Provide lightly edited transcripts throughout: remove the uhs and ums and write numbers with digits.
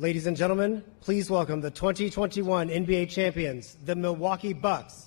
Ladies and gentlemen, please welcome the 2021 NBA champions, the Milwaukee Bucks.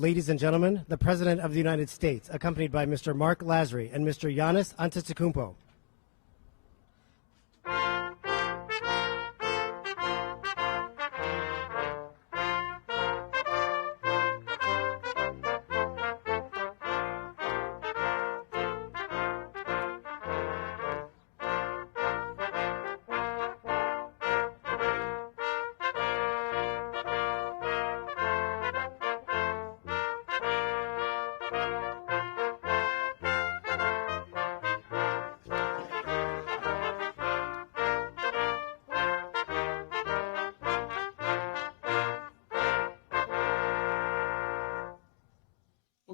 Ladies and gentlemen, the President of the United States, accompanied by Mr. Mark Lasry and Mr. Giannis Antetokounmpo.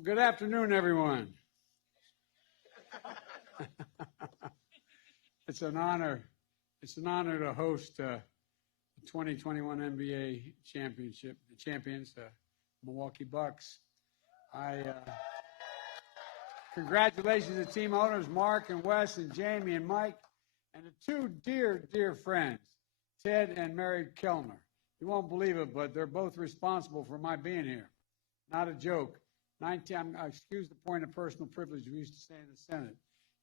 Good afternoon, everyone. It's an honor to host the 2021 NBA championship, the champions, the Milwaukee Bucks. Congratulations to team owners Mark and Wes and Jamie and Mike, and the two dear friends, Ted and Mary Kellner. You won't believe it, but they're both responsible for my being here. Not a joke. Excuse the point of personal privilege we used to say in the Senate.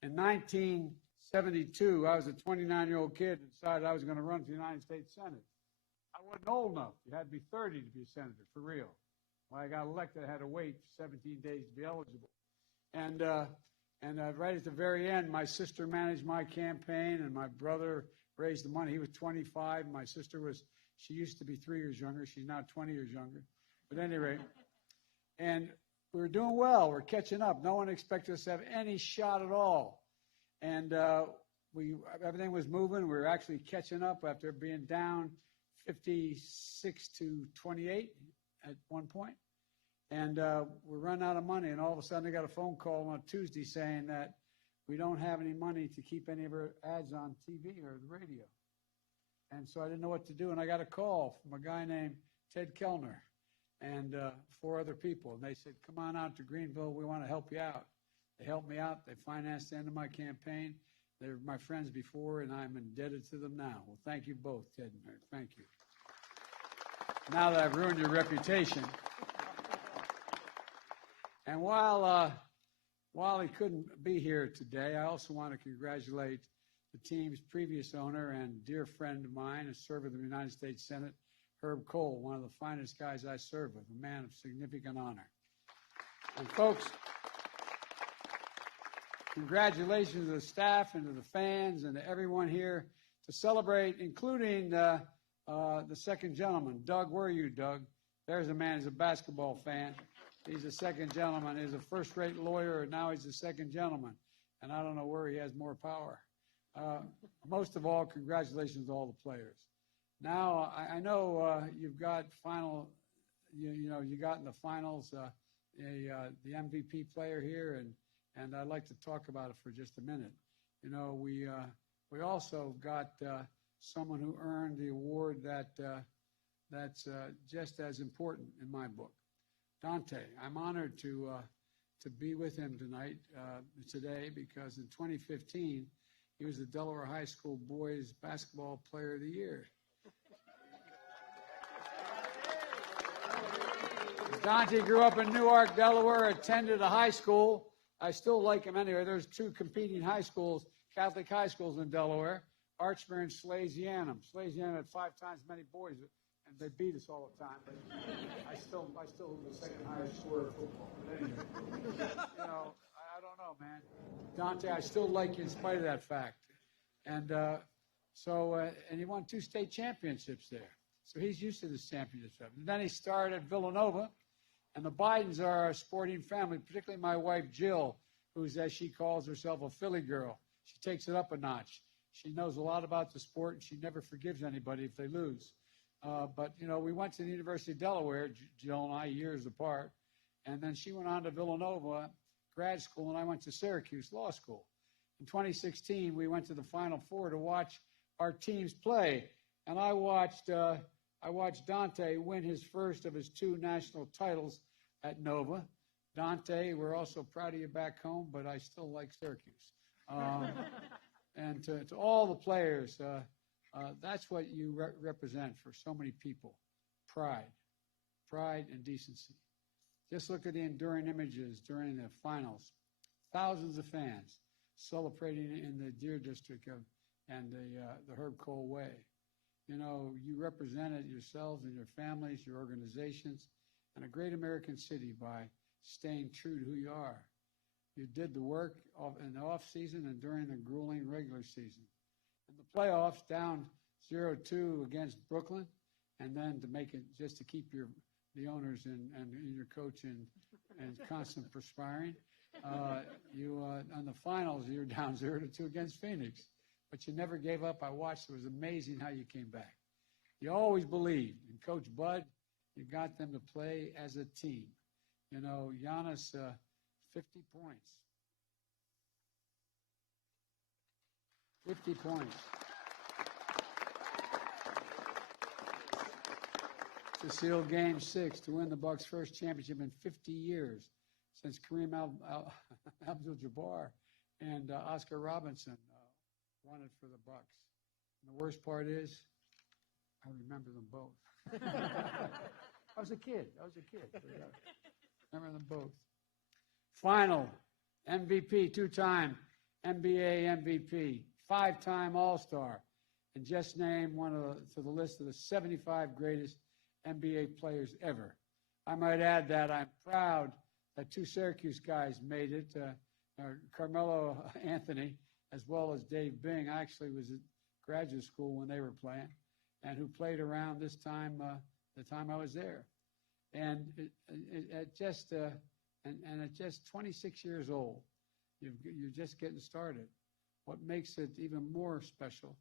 In 1972, I was a 29-year-old kid and decided I was going to run for the United States Senate. I wasn't old enough. You had to be 30 to be a senator, for real. When I got elected, I had to wait 17 days to be eligible. And right at the very end, my sister managed my campaign, and my brother raised the money. He was 25. My sister she used to be 3 years younger. She's now 20 years younger. But at any rate, and we were doing well. We're catching up. No one expected us to have any shot at all. And everything was moving. We were actually catching up after being down 56-28 at one point. And we're running out of money. And all of a sudden, I got a phone call on Tuesday saying that we don't have any money to keep any of our ads on TV or the radio. And so I didn't know what to do. And I got a call from a guy named Ted Kellner and 4 other people. And they said, come on out to Greenville. We want to help you out. They helped me out. They financed the end of my campaign. They were my friends before, and I'm indebted to them now. Well, thank you both, Ted and Mary. Thank you. Now that I've ruined your reputation. And while he couldn't be here today, I also want to congratulate the team's previous owner and dear friend of mine, a server of the United States Senate, Herb Cole, one of the finest guys I served with, a man of significant honor. And folks, Congratulations to the staff and to the fans and to everyone here to celebrate, including the second gentleman. Doug, where are you, Doug? There's a man who's a basketball fan. He's a second gentleman. He's a first-rate lawyer, and now he's a second gentleman. And I don't know where he has more power. Most of all, congratulations to all the players. Now, I know you've got you got in the finals the MVP player here, and I'd like to talk about it for just a minute. You know, we also got someone who earned the award that's just as important in my book. Dante, I'm honored to be with him today, because in 2015, he was the Delaware High School Boys Basketball Player of the Year. Dante grew up in Newark, Delaware, attended a high school. I still like him anyway. There's two competing high schools, Catholic high schools in Delaware, Archmere and Slasianum. Slasianum had 5 times many boys, and they beat us all the time. But I still was the second highest scorer of football. But anyway, you know, I don't know, man. Dante, I still like you in spite of that fact. And and he won 2 state championships there. So he's used to this championship. And then he started at Villanova. And the Bidens are a sporting family, particularly my wife, Jill, who's, as she calls herself, a Philly girl. She takes it up a notch. She knows a lot about the sport, and she never forgives anybody if they lose. But, you know, we went to the University of Delaware, Jill and I, years apart. And then she went on to Villanova grad school, and I went to Syracuse Law School. In 2016, we went to the Final Four to watch our teams play. And I watched Dante win his first of his 2 national titles at Nova. Dante, we're also proud of you back home, but I still like Syracuse. And to all the players, that's what you represent for so many people. Pride and decency. Just look at the enduring images during the finals. Thousands of fans celebrating in the Deer District and the Herb Cole Way. You know, you represented yourselves and your families, your organizations, and a great American city by staying true to who you are. You did the work in the off season and during the grueling regular season. In the playoffs, down 0-2 against Brooklyn, and then to make it just to keep the owners and your coach in constant perspiring. On the finals, you were down 0-2 against Phoenix. But you never gave up. I watched. It was amazing how you came back. You always believed. And Coach Bud, you got them to play as a team. You know, Giannis, 50 points. 50 points. To seal Game 6 to win the Bucks' first championship in 50 years since Kareem Abdul-Jabbar and Oscar Robinson won it for the Bucks. And the worst part is, I remember them both. I was a kid. Remember them both. Final MVP, 2-time NBA MVP, 5-time All-Star, and just named to the list of the 75 greatest NBA players ever. I might add that I'm proud that 2 Syracuse guys made it, Carmelo Anthony, as well as Dave Bing. I actually was at graduate school when they were playing, and who played around this time, the time I was there. And at just 26 years old, you're just getting started. What makes it even more special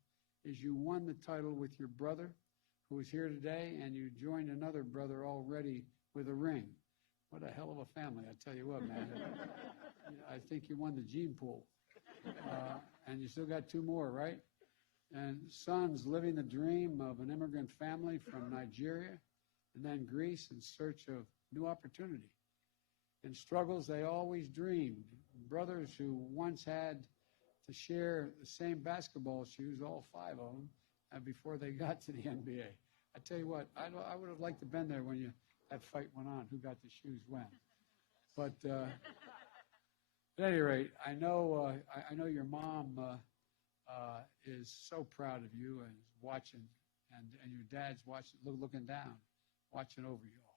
is you won the title with your brother, who is here today, and you joined another brother already with a ring. What a hell of a family, I tell you what, man. I think you won the gene pool. And you still got 2 more, right? And sons living the dream of an immigrant family from Nigeria and then Greece in search of new opportunity. In struggles they always dreamed. Brothers who once had to share the same basketball shoes, all 5 of them, before they got to the NBA. I tell you what, I would have liked to have been there when that fight went on, who got the shoes when. But at any rate, I know your mom is so proud of you and is watching, and your dad's watching, looking down, watching over you all.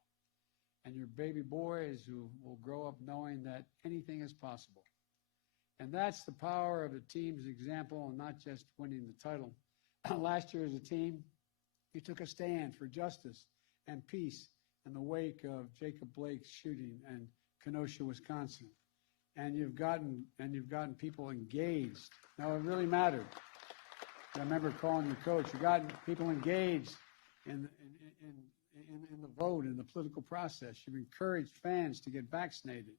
And your baby boys who will grow up knowing that anything is possible. And that's the power of the team's example and not just winning the title. Last year as a team, you took a stand for justice and peace in the wake of Jacob Blake's shooting in Kenosha, Wisconsin. And you've gotten people engaged. Now, it really mattered. I remember calling your coach. You got people engaged in the vote, in the political process. You've encouraged fans to get vaccinated.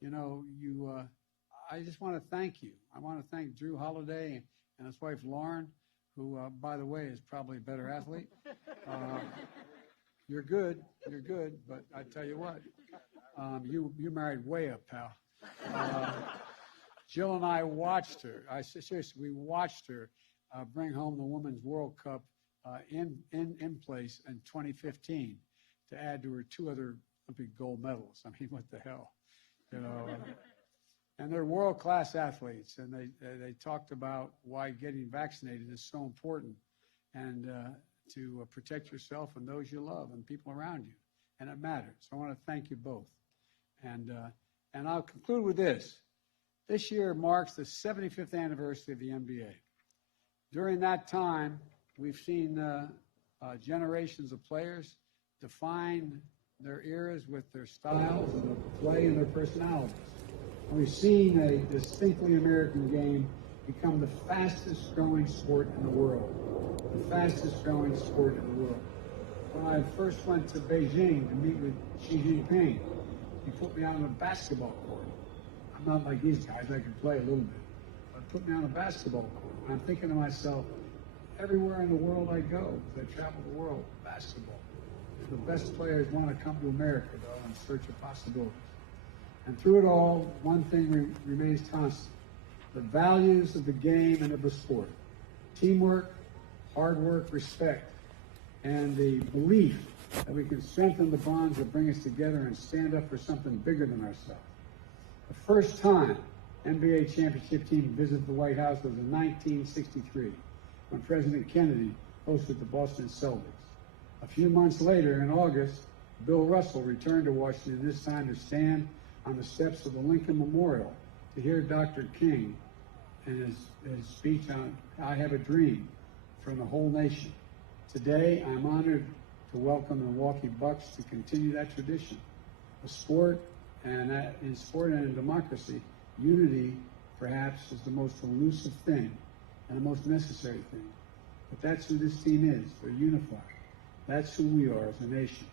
You know, I just want to thank you. I want to thank Drew Holiday and his wife Lauren, who, by the way, is probably a better athlete. You're good, but I tell you what, you married way up, pal. Jill and I watched her. Seriously, we watched her bring home the Women's World Cup in place in 2015 to add to her 2 other Olympic gold medals. I mean, what the hell, you know? And they're world-class athletes, and they talked about why getting vaccinated is so important, and to protect yourself and those you love and people around you, and it matters. So I want to thank you both, and I'll conclude with this. This year marks the 75th anniversary of the NBA. During that time, we've seen generations of players define their eras with their styles of play and their personalities. We've seen a distinctly American game become the fastest growing sport in the world. The fastest growing sport in the world. When I first went to Beijing to meet with Xi Jinping, he put me out on a basketball court. I'm not like these guys, I can play a little bit. But put me on a basketball court. And I'm thinking to myself, everywhere in the world I go, as I travel the world, basketball. The best players want to come to America, though, in search of possibilities. And through it all, one thing remains constant. The values of the game and of the sport. Teamwork, hard work, respect, and the belief that we can strengthen the bonds that bring us together and stand up for something bigger than ourselves. The first time NBA championship team visited the White House was in 1963, when President Kennedy hosted the Boston Celtics. A few months later, in August, Bill Russell returned to Washington, this time to stand on the steps of the Lincoln Memorial to hear Dr. King and his speech on I Have a Dream from the whole nation. Today, I'm honored to welcome the Milwaukee Bucks to continue that tradition. In sport and in democracy, unity, perhaps, is the most elusive thing and the most necessary thing. But that's who this team is. They're unified. That's who we are as a nation.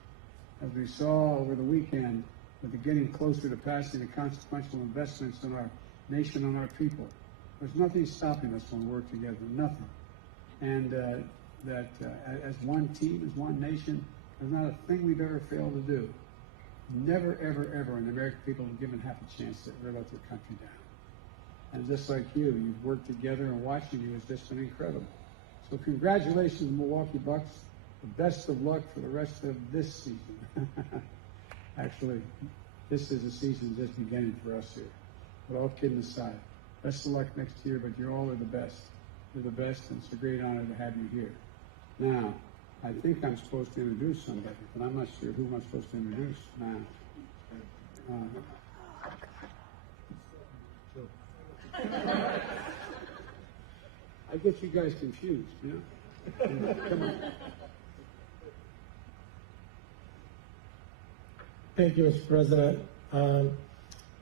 As we saw over the weekend, with the getting closer to passing the consequential investments in our nation and our people, there's nothing stopping us when we work together, nothing. And as one team, as one nation, there's not a thing we've ever failed to do. Never, ever, ever, and the American people have given half a chance to ever let their country down. And just like you've worked together, and watching you has just been incredible. So congratulations, Milwaukee Bucks. The best of luck for the rest of this season. Actually, this is a season just beginning for us here. But all kidding aside, best of luck next year, but you all are the best. You're the best, and it's a great honor to have you here. Now, I think I'm supposed to introduce somebody, but I'm not sure who I'm supposed to introduce now. I get you guys confused, you know? Come on. Thank you, Mr. President. I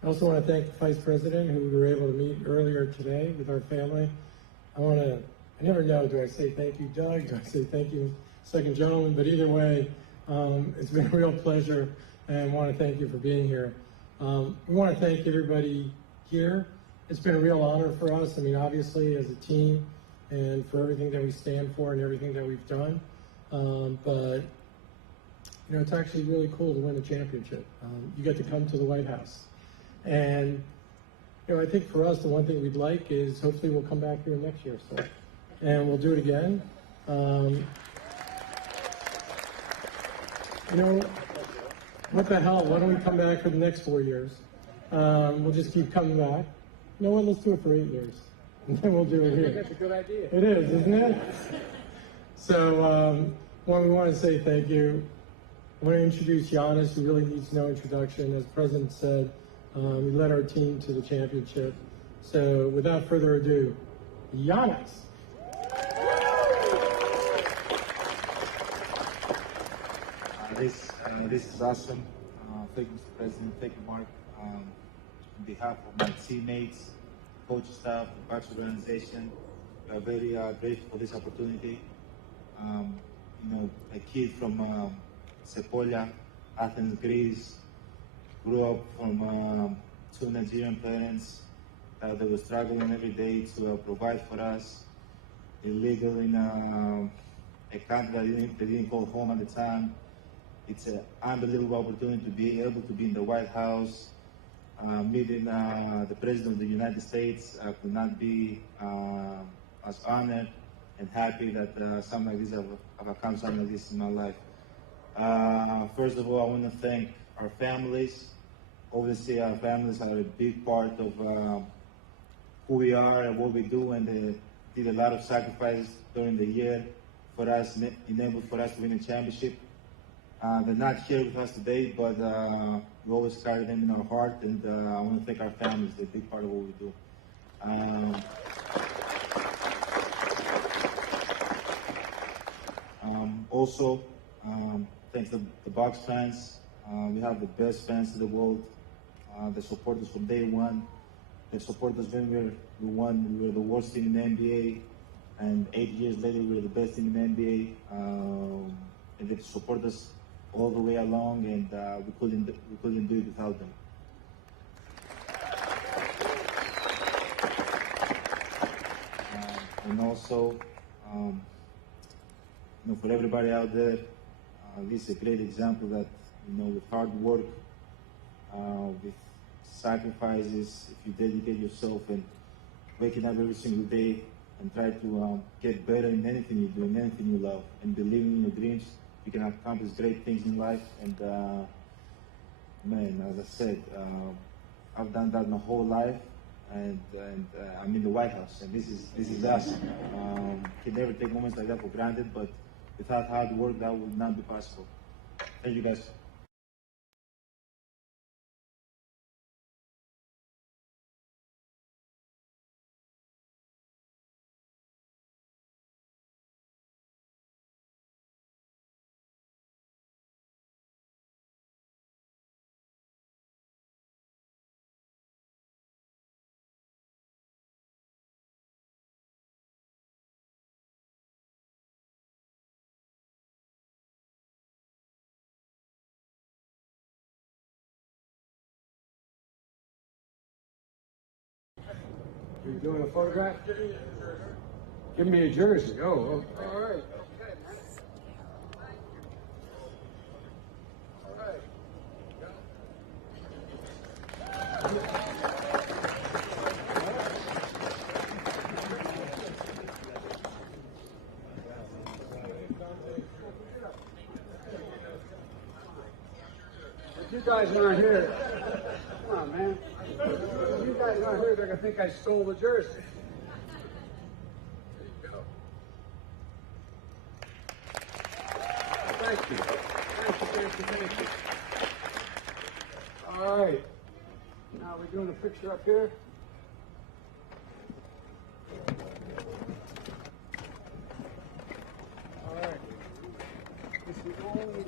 also want to thank the Vice President, who we were able to meet earlier today with our family. I never know, do I say thank you, Doug? Do I say thank you, second gentleman? But either way, it's been a real pleasure, and I want to thank you for being here. We want to thank everybody here. It's been a real honor for us, I mean, obviously, as a team, and for everything that we stand for and everything that we've done. But you know, it's actually really cool to win a championship. You get to come to the White House. And, you know, I think for us, the one thing we'd like is hopefully we'll come back here next year. So, and we'll do it again. You know, what the hell? Why don't we come back for the next 4 years? We'll just keep coming back. You know what? Let's do it for 8 years. And then we'll do it here. That's a good idea. It is, isn't it? So, we want to say thank you. I want to introduce Giannis, who really needs no introduction. As the President said, he led our team to the championship. So without further ado, Giannis. This is awesome. Thank you, Mr. President. Thank you, Mark. On behalf of my teammates, coaching staff, the Bucks organization, we are very grateful for this opportunity. A kid from Sepolia, Athens, Greece, grew up from two Nigerian parents that were struggling every day to provide for us. Illegal in a country that they didn't call home at the time. It's an unbelievable opportunity to be able to be in the White House, meeting the President of the United States. I could not be as honored and happy that something like this have accomplished something like this in my life. First of all, I want to thank our families. Obviously, our families are a big part of who we are and what we do, and they did a lot of sacrifices during the year for us, enabled for us to win a championship. They're not here with us today, but we always carry them in our heart, and I want to thank our families. They're a big part of what we do. Also, thanks to the Bucks fans. We have the best fans in the world. They support us from day one. They support us when we won. We were the worst team in the NBA, and 8 years later, we were the best team in the NBA. And they support us all the way along, and we couldn't do it without them. And also, for everybody out there, this is a great example that, with hard work, with sacrifices, if you dedicate yourself and waking up every single day and try to get better in anything you do, in anything you love, and believing in your dreams, you can accomplish great things in life. And man, as I said, I've done that my whole life, and I'm in the White House, and this is awesome. Can never take moments like that for granted, but without hard work, that would not be possible. Thank you, guys. You're doing a photograph? Give me a jersey. Oh, all right. If you guys aren't here, come on, man. If you guys aren't here, they're going to think I stole the jersey. There you go. Thank you. Thank you. All right. Now we're doing a picture up here. All right. This is the only